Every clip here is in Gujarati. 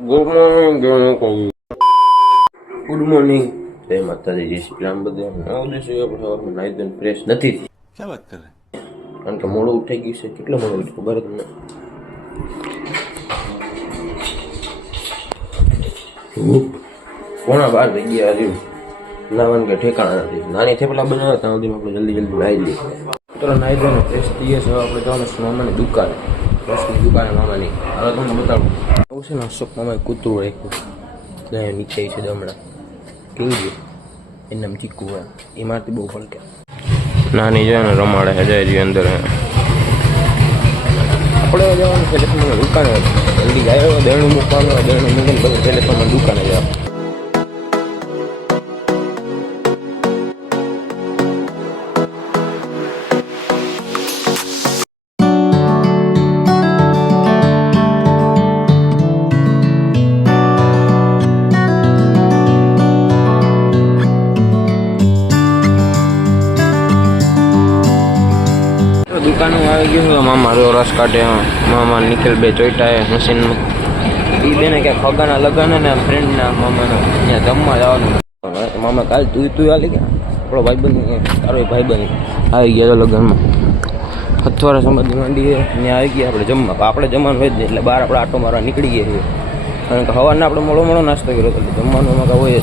ગુડ મોર્નિંગ કહ્યું ગુડ મોર્નિંગ જય માતાજી જય શ્રી રામ બધે આપણે સવારમાં નાઈ ધોઈને ફ્રેશ નથી ક્યાં વાત કરે? કારણ કે મોડું ઉઠાઈ ગયું છે. કેટલું મોડું ઉઠ્યું? ખબર તમને કોણા બહાર થઈ ગયા હજુ નાવાનું કે ઠેકાણા નથી. નાની થેપલા બનાવ્યા ત્યાં સુધી આપણે જલ્દી જલ્દી નાહી લઈએ ચલો નાહી ને ફ્રેશ થઈએ છીએ આપણે જવાનું મામાની દુકાન. ફ્રેશની દુકાને મામાની. હવે તમને બતાવું. એવું છે ને અશોક મામાએ કૂતરું રાખ્યું ત્યાં નીચે છે હમણાં કિંગી એનું નામ ચીકુ હોય એ મારથી બહુ ફળકે નાની જાય ને રમાડે, હજાય જયજી અંદર આપણે જવાનું છે એટલે દુકાને. જલ્દી જાય દેણું મૂકવાનું દેણું મૂકીને બધું તમે દુકાને જાવ દુકાનો આવી ગયું મામા જો રસ કાઢે મામા નિખિલ બે ચોઈટા એ મશીનમાં. એ બેને કે ખગાના લગન ને ફ્રેન્ડના મામાના ત્યાં જમવા જવાનું. મામા કાલ તું તું આલી ગયા. આપણો ભાઈબંધ તારો ભાઈબંધ આવી ગયા લગનમાં. હથવારા સમજ માંડી ત્યાં આવી ગયા આપણે જમવા. આપણે જમવાનું હોય જ એટલે બહાર આપણે આટો મારવા નીકળી ગયા છીએ. કારણ કે હવારના આપણે મોડો મોડો નાસ્તો કર્યો એટલે જમવાનું એમાં હોય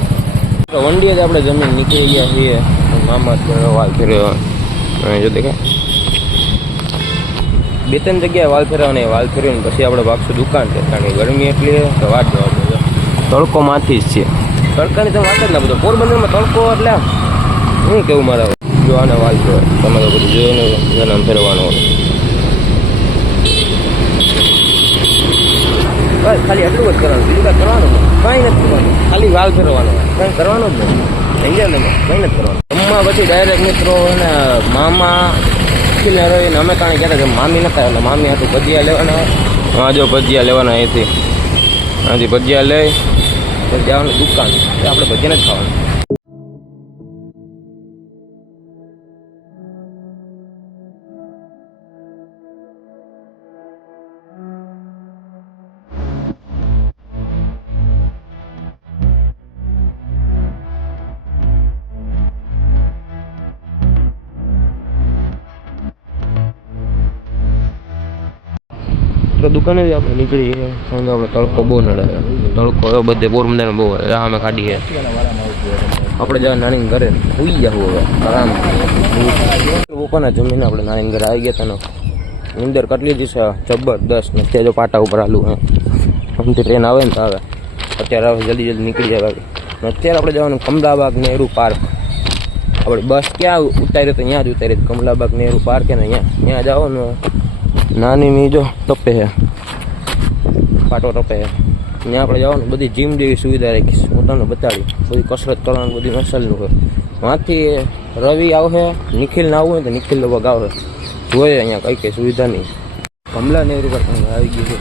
વંડીએ જ આપણે જમીન નીકળી ગયા છીએ. મામા કર્યો જો દેખાય. બે ત્રણ જગ્યાએ વાલ ફેરવવાની વાલ ફેરવીને પછી આપણે ભાગશું દુકાન છે કારણ કે ગરમી એટલી કે વાત જવા બધો તડકો માંથી જ છે. તડકાની તો વાત જ ના બધો પોરબંદરમાં તડકો એટલે શું કેવું મારા? જો આને વાલ કહેવાય તમારે બધું જોઈને જન્મ ફેરવાનો બસ ખાલી એટલું જ કરવાનું. બીજું કાંઈ કરવાનું કંઈ નથી કરવાનું. ખાલી વાલ ફેરવાનો કાંઈ કરવાનું જ નહીં. સમજ્યા કંઈ નથી કરવાનું. જમવા પછી ડાયરેક્ટ મિત્રો અને મામા મુશ્કેલ રહીને અમે કાંઈ કહેતા કે મામી નતા એટલે મામી હતું ભજીયા લેવાના હા જો ભજીયા લેવાના અહીંથી. હાજી ભજીયા લઈ, પછી જવાનું દુકાન. આપણે ભજીયા જ ખાવાનું. તો દુકાને જ આપણે નીકળી ગયા સાંજે આપણે તડકો બહુ નડે તડકો એવો બધે પોરબંદર બહુ અમે કાઢીએ. આપણે જવા નાની ઘરે. સુઈ જવું હવે. આરામ. લોકોના જમીને આપણે નાની ઘરે આવી ગયા તને ઉંદર કેટલી દિવસે જબરદસ્ત ને ત્યાં જો પાટા ઉપર હાલું હે. આમથી ટ્રેન આવે ને તો આવે. અત્યારે હવે જલ્દી જલ્દી નીકળી જાય અત્યારે આપણે જવાનું કમલાબાગ નેહરુ પાર્ક. આપણે બસ ક્યાં ઉતારી તો ત્યાં જ ઉતારી. કમલાબાગ નેહરુ પાર્ક ને અહીંયા ત્યાં જવાનું. નાની મી જો ટપે છે પાટો ટપે છે ત્યાં આપણે જવાનું, બધી જીમ જેવી સુવિધા રાખીશ. હું તમને બતાડી, બધી કસરત કરવાનું, બધી મસલનું હોય. ત્યાંથી રવિ આવશે, નિખિલ ના આવવું હોય તો નિખિલ લગભગ આવશે જોઈએ અહીંયા કઈ કઈ સુવિધા નહીં. કમલા નેહરુ પર તમને આવી ગયું છે.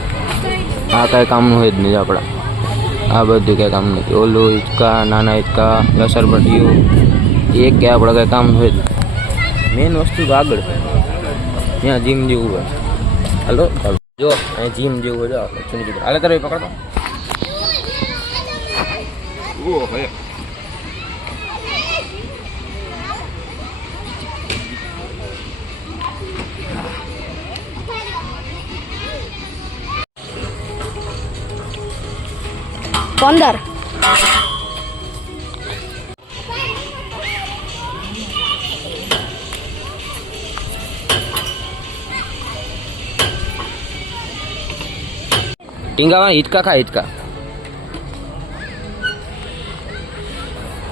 આ કાંઈ કામનું હોય જ નહીં આપણા. આ બધું કાંઈ કામ નથી. ઓલું હિંચકા નાના હિંચકા લસરપટ્ટીઓ એક કે આપણે કાંઈ કામ હોય જ મેઇન વસ્તુ તો આગળ. છે ત્યાં જીમ જેવું હોય. હાલો જો અહીં જીમ જેવું જો ચૂની ચૂની હાલે તારે પકડતો પંદર ટીંગાવા હિચકા ખા, હિચકા.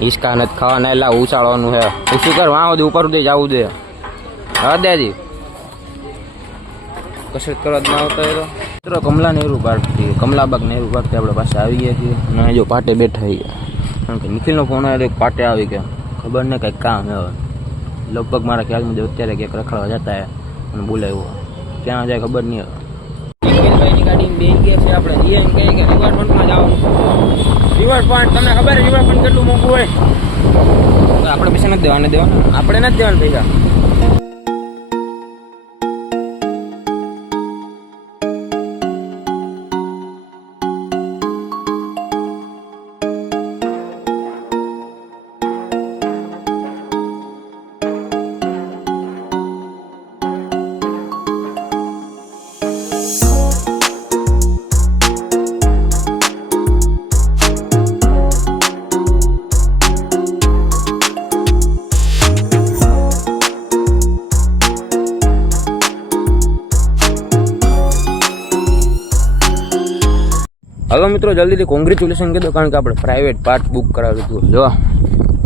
હિચકા નથી ખાવાના, એટલે ઉછાળવાનું છે. ઉછું કર વાં દે ઉપર સુધી જવું દે હા દેજી કસરત કરવા ના આવતા તો. મિત્રો, કમલા નેહરુ પાર્ટી કમલાબાગ નેહરુ પાર્ટી આપણે પાસે આવી ગયા છીએ. અને જો પાટે બેઠા છીએ કારણ કે નિખિલનો ફોન આવ્યો પાટે આવી ગયા. ખબર ને કંઈક કામ હે હવે. લગભગ મારા ખ્યાલ મુજબ અત્યારે ક્યાંક રખડવા જતા હે અને બોલાવ્યો. ક્યાં જાય ખબર નહીં હવે ગાડી બેન ગયા છે આપણે. એ એમ કહે કે રિવરફ્રન્ટમાં જવાનું રિવરફ્રન્ટ તમને ખબર રિવરફ્રન્ટ કેટલું મોંઘું હોય? તો આપણે પૈસા નથી દેવાના દેવાના આપણે નથી દેવાના પૈસા. હાલો મિત્રો જલ્દીથી કોંગ્રેચ્યુલેશન કીધું કારણ કે આપણે પ્રાઇવેટ પાર્ટ બુક કરાવી લીધું જો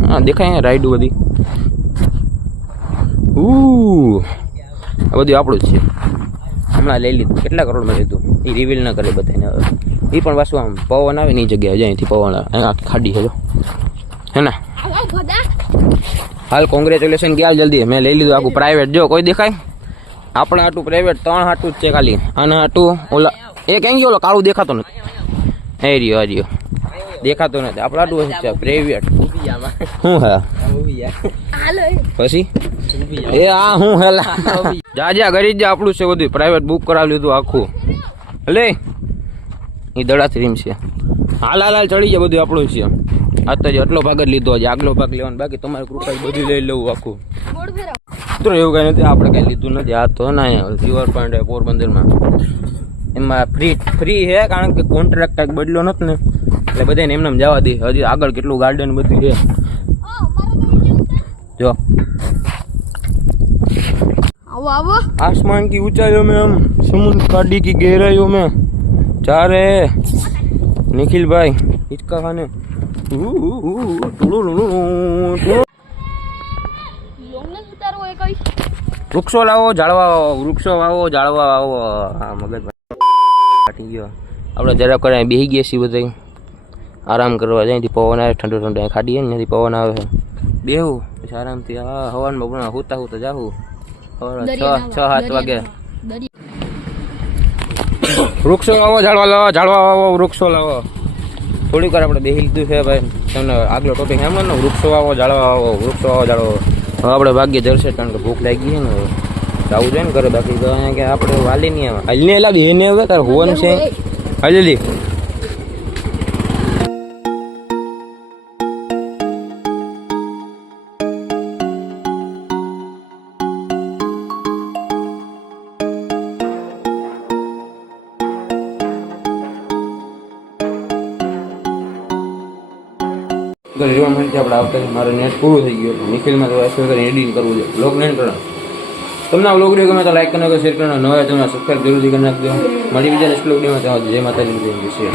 હા દેખાય રાઈડ બધી? ઉ આ બધું આપણું જ છે. હમણાં લઈ લીધું. કેટલા કરોડમાં લીધું? એ રિવીલ ન કરે બધાને હવે. એ પણ પાછું આમ પવન આવે ને એ જગ્યાએ જાય અહીંથી પવન આવે. અહીંયા ખાડી છે જો. હે ને? હાલ કોંગ્રેચ્યુલેશન કે જલ્દી. મેં લઈ લીધું આખું પ્રાઇવેટ જો કોઈ દેખાય? આપણે હાટું પ્રાઇવેટ ત્રણ હાટું જ છે ખાલી. આના હાટું ઓલા એ ક્યાં ગયો ઓલો? કાળું દેખાતો નથી. એ રહ્યો આ રહ્યો. દેખાતો નથી. આપણે હાટું છે પ્રાઇવેટ શું હે? પછી? એ આ હું હેલા જા જા, ઘરી જ જા, આપણું છે બધું. પ્રાઇવેટ બુક કરાવી લીધું આખું. લે. એ દડાથી રીમ છે. હાલ હાલ હાલ, ચડી જાય બધું આપણું છે. આ તો હજી આટલો ભાગ જ લીધો હજી આગલો ભાગ લેવાનો. બાકી તમારે કૃપા બધું લઈ લેવું આખું. મિત્રો, એવું કઈ નથી. આપણે કઈ લીધું નથી. આ તો ના રિવર પોઈન્ટ પોરબંદરમાં. એમાં ફ્રી ફ્રી છે કારણ કે કોન્ટ્રાક્ટ કાંઈક બદલ્યો નથી ને એટલે બધાને એમને એમ જવા દે હજી આગળ કેટલું ગાર્ડન બધું છે જો આવો આવો आसमान की ऊंचाइयों में हम समुद्र खाड़ी की गहराइयों में जा रहे हैं निखिल भाई हिचका खाने લોંગ ને ઉતારવો એ કઈ વૃક્ષો લાવો ઝાડવા વાવો વૃક્ષો વાવો ઝાડવા વાવો હા મગજ ફાટી ગયો. આપણે જરાક કરે બેસી ગયા છીએ બધા આરામ કરવા જાય પવન આવે ઠંડો ઠંડો અહીં ખાડી છે ને પવન આવે. છે બેહું પછી આરામથી હા હવાનમાં પણ હોતા હોતા જાવું છ છ સાત વાગે. વૃક્ષો વાવો ઝાડવા લાવો ઝાડવા વાવો વૃક્ષો લાવો. થોડીક વાર આપણે બેસી લીધું છે ભાઈ. તમને આગલો ટોપિક એમ ને વૃક્ષો વાવો ઝાડવા વાવો વૃક્ષો વાવો ઝાડવા વાવો. હવે આપણે ભાગ્ય જરશે કારણ કે ભૂખ લાગી છે ને હવે છે જોઈએ ને ઘરે બાકી તો અહીંયા કે આપણે વાલી નહીં આવે. હાલને એલા બે ને હવે તારે હોવાનું છે. હાલી આપણે આવતા મારો નેટ પૂરું થઈ ગયું નિખિલમાં તો એડિટિંગ કરવું છે. બ્લોગ નહીં કરો તમને આ વ્લોગ ગમે તો લાઈક કરજો શેર કરજો નવા તમે સબસ્ક્રાઈબ જરૂરથી કરી નાખજો. મળી બીજા નેક્સ્ટ વિડીયોમાં જય માતાજી, જય શ્રી.